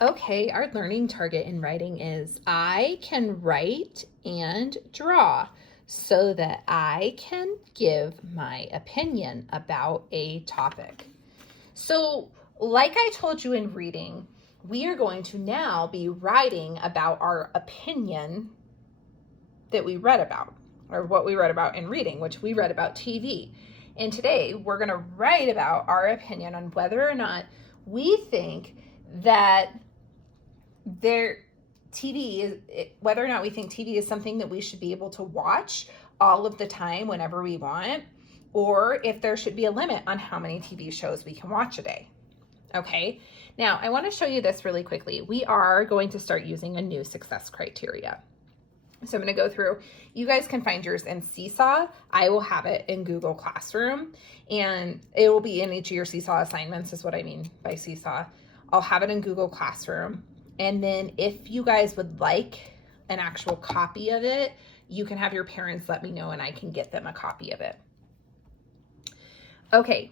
Okay, our learning target in writing is I can write and draw so that I can give my opinion about a topic. So, like I told you in reading, we are going to now be writing about our opinion that we read about, or what we read about in reading, which we read about TV. And today we're going to write about our opinion on whether or not we think that whether or not we think TV is something that we should be able to watch all of the time whenever we want, or if there should be a limit on how many TV shows we can watch a day. Okay, now I want to show you this really quickly. We are going to start using a new success criteria. So I'm going to go through. You guys can find yours in Seesaw. I will have it in Google Classroom, and it will be in each of your Seesaw assignments is what I mean by Seesaw. I'll have it in Google Classroom. And then if you guys would like an actual copy of it, you can have your parents let me know and I can get them a copy of it. Okay,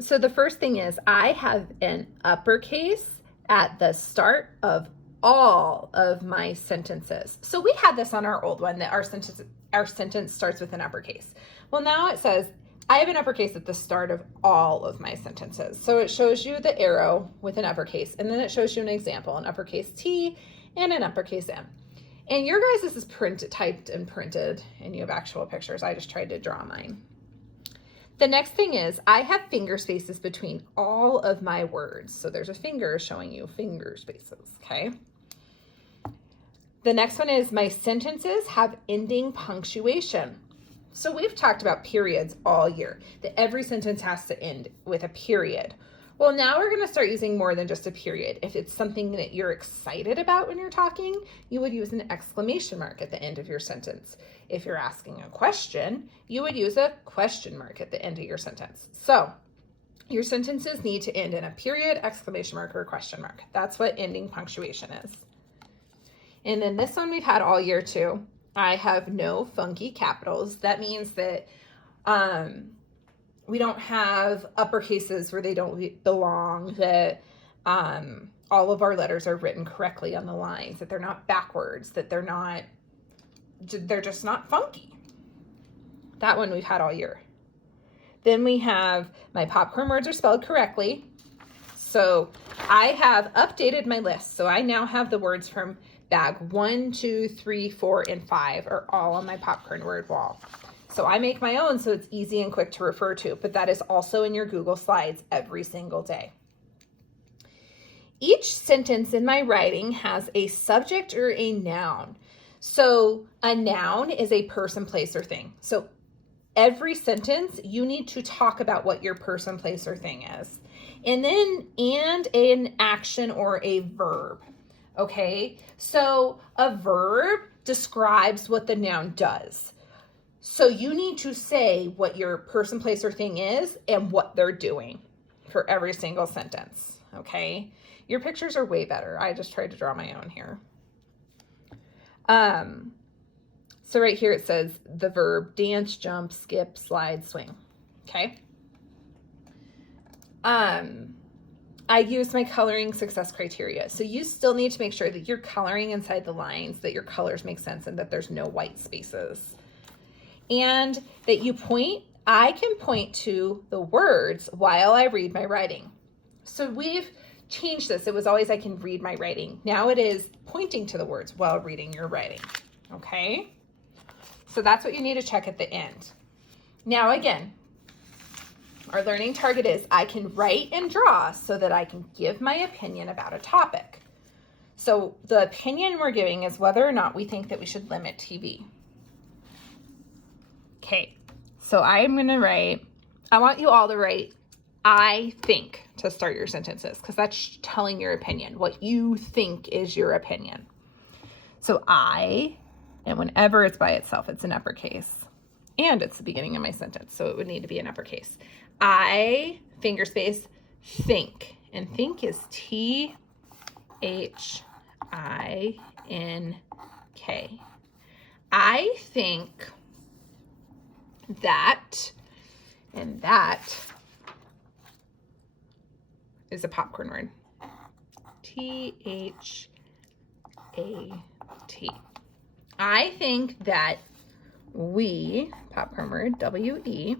so the first thing is I have an uppercase at the start of all of my sentences. So we had this on our old one that our sentence starts with an uppercase. Well, now it says I have an uppercase at the start of all of my sentences. So it shows you the arrow with an uppercase, and then it shows you an example, an uppercase T and an uppercase M. And your guys' is typed and printed, and you have actual pictures. I just tried to draw mine. The next thing is I have finger spaces between all of my words. So there's a finger showing you finger spaces, okay? The next one is my sentences have ending punctuation. So we've talked about periods all year, that every sentence has to end with a period. Well, now we're going to start using more than just a period. If it's something that you're excited about when you're talking, you would use an exclamation mark at the end of your sentence. If you're asking a question, you would use a question mark at the end of your sentence. So your sentences need to end in a period, exclamation mark, or question mark. That's what ending punctuation is. And then this one we've had all year too. I have no funky capitals. That means that we don't have uppercases where they don't belong, that all of our letters are written correctly on the lines, that they're not backwards, that they're just not funky. That one we've had all year. Then we have my popcorn words are spelled correctly. So I have updated my list. So I now have the words from bag 1, 2, 3, 4, and 5 are all on my popcorn word wall. So I make my own so it's easy and quick to refer to, but that is also in your Google Slides every single day. Each sentence in my writing has a subject or a noun. So a noun is a person, place, or thing. So every sentence, you need to talk about what your person, place, or thing is. And then an action or a verb. Okay, so a verb describes what the noun does. So you need to say what your person, place, or thing is and what they're doing for every single sentence, okay? Your pictures are way better. I just tried to draw my own here. So right here it says the verb dance, jump, skip, slide, swing, okay? I used my coloring success criteria. So you still need to make sure that you're coloring inside the lines, that your colors make sense, and that there's no white spaces. And that I can point to the words while I read my writing. So we've changed this. It was always I can read my writing. Now it is pointing to the words while reading your writing, okay? So that's what you need to check at the end. Now again, our learning target is I can write and draw so that I can give my opinion about a topic. So the opinion we're giving is whether or not we think that we should limit TV. Okay, so I'm going to write, I want you all to write, I think, to start your sentences, because that's telling your opinion, what you think is your opinion. So I, and whenever it's by itself, it's an uppercase. And it's the beginning of my sentence, so it would need to be an uppercase. I, finger space, think. And think is T-H-I-N-K. I think that, and that is a popcorn word. T-H-A-T. I think that we, popcorn word, W-E,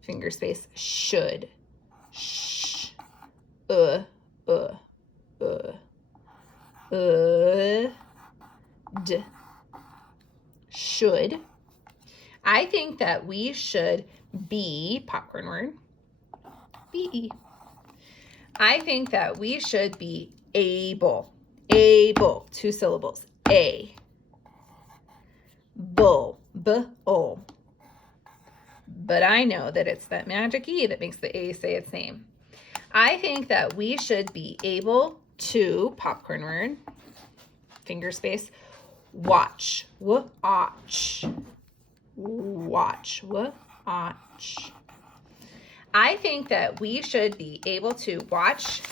finger space, should, d, should. I think that we should be, popcorn word, B-E. I think that we should be able, 2 syllables, A, bull, B-O. But I know that it's that magic E that makes the A say its name. I think that we should be able to, popcorn word, finger space, watch, watch, watch, watch. I think that we should be able to watch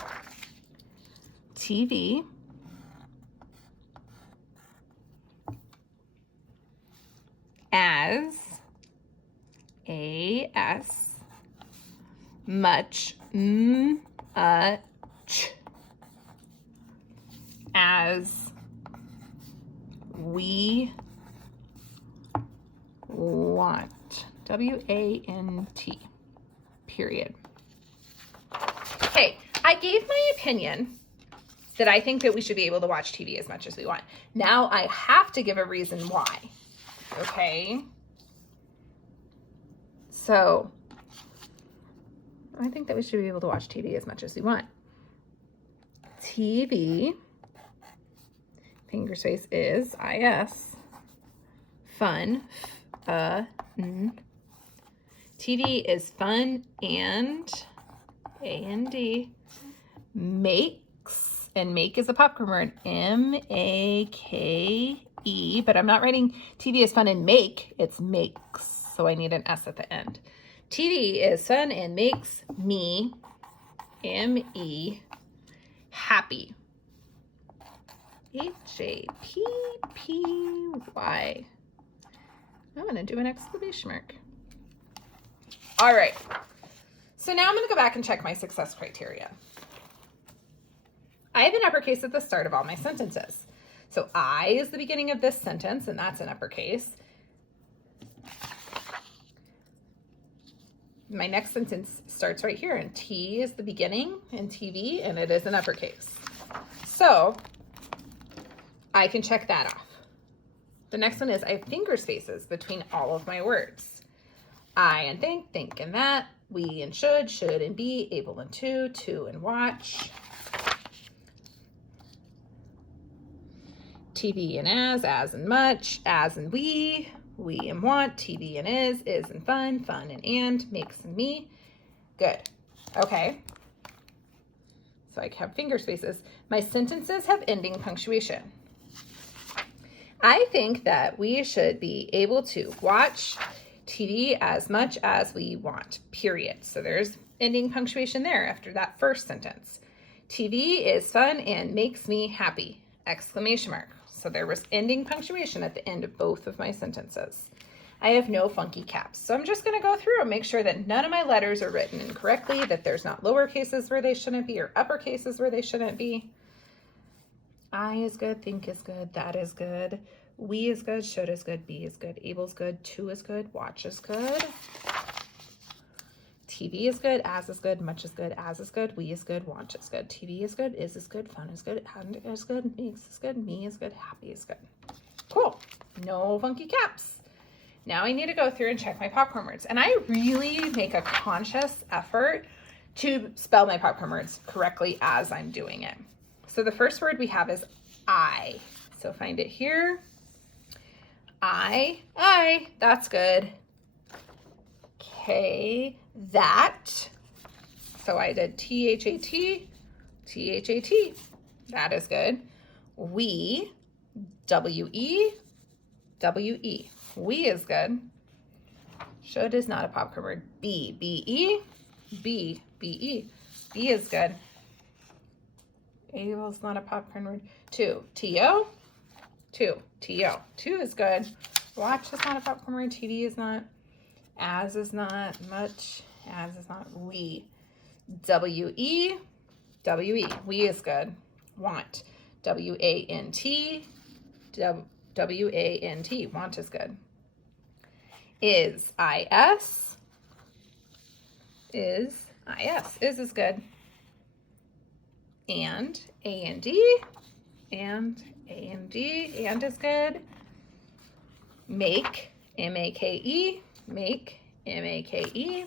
TV as much as we want. W-A-N-T. Period. Okay, I gave my opinion that I think that we should be able to watch TV as much as we want. Now I have to give a reason why. Okay? So, I think that we should be able to watch TV as much as we want. TV, finger space is, I-S, fun, TV is fun and, A-N-D, makes, and make is a popcorn word, M-A-K-E, but I'm not writing TV is fun and make, it's makes, so I need an S at the end. TV is fun and makes me, M-E, happy. H-A-P-P-Y. I'm going to do an exclamation mark. All right. So now I'm going to go back and check my success criteria. I have an uppercase at the start of all my sentences. So I is the beginning of this sentence, and that's an uppercase. My next sentence starts right here, and T is the beginning in TV, and it is an uppercase. So I can check that off. The next one is I have finger spaces between all of my words. I and think and that, we and should and be, able and to and watch. TV and as and much, as and we and want, TV and is and fun and makes and me. Good. Okay. So I have finger spaces. My sentences have ending punctuation. I think that we should be able to watch TV as much as we want, period. So there's ending punctuation there after that first sentence. TV is fun and makes me happy, exclamation mark. So there was ending punctuation at the end of both of my sentences. I have no funky caps. So I'm just going to go through and make sure that none of my letters are written incorrectly, that there's not lower cases where they shouldn't be or upper cases where they shouldn't be. I is good, think is good, that is good, we is good, should is good, be is good, able is good, to is good, watch is good, TV is good, as is good, much is good, as is good, we is good, want is good, TV is good, is good, fun is good, and is good, makes is good, me is good, happy is good. Cool. No funky caps. Now I need to go through and check my popcorn words. And I really make a conscious effort to spell my popcorn words correctly as I'm doing it. So the first word we have is I. So find it here. I, that's good. Okay, that. So I did T-H-A-T, T-H-A-T. That is good. We, W-E, W-E. We is good. Should is not a popcorn word. Be, B-E, B, B-E. Be is good. Able is not a popcorn word. To, T-O, to, T-O. To is good. Watch is not a popcorn word. TV is not. As is not. Much. As is not. We. W-E, W-E, we is good. Want, W-A-N-T, W-A-N-T, want is good. Is, I-S, is is good. And, A-N-D, and A-N-D, and is good. Make, M-A-K-E, make, M-A-K-E.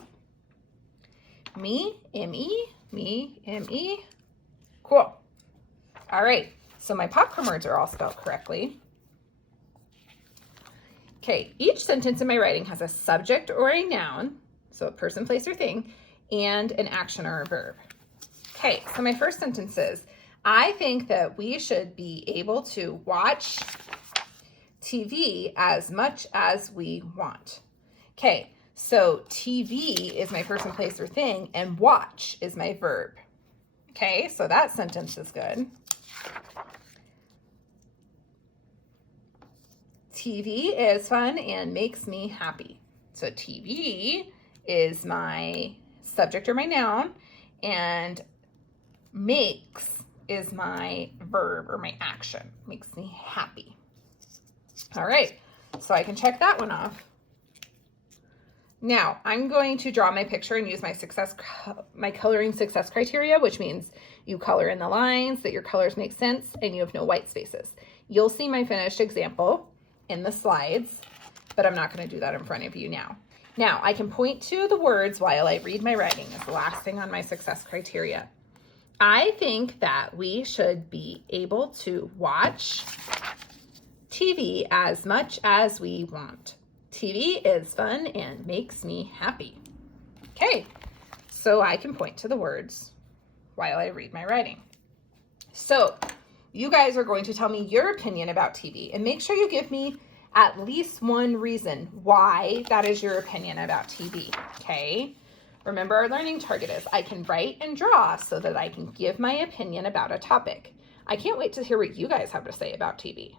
Me, M-E, me, M-E. Cool. All right, so my popcorn words are all spelled correctly. Okay, each sentence in my writing has a subject or a noun, so a person, place, or thing, and an action or a verb. Okay, so my first sentence is, I think that we should be able to watch TV as much as we want. Okay, so TV is my person, place, or thing, and watch is my verb. Okay, so that sentence is good. TV is fun and makes me happy. So TV is my subject or my noun, and makes is my verb or my action. Makes me happy. All right, so I can check that one off. Now I'm going to draw my picture and use my coloring success criteria, which means you color in the lines, that your colors make sense, and you have no white spaces. You'll see my finished example in the slides, but I'm not going to do that in front of you now. Now I can point to the words while I read my writing as the last thing on my success criteria. I think that we should be able to watch TV as much as we want. TV is fun and makes me happy. Okay, so I can point to the words while I read my writing. So you guys are going to tell me your opinion about TV, and make sure you give me at least one reason why that is your opinion about TV, okay? Remember, our learning target is I can write and draw so that I can give my opinion about a topic. I can't wait to hear what you guys have to say about TV.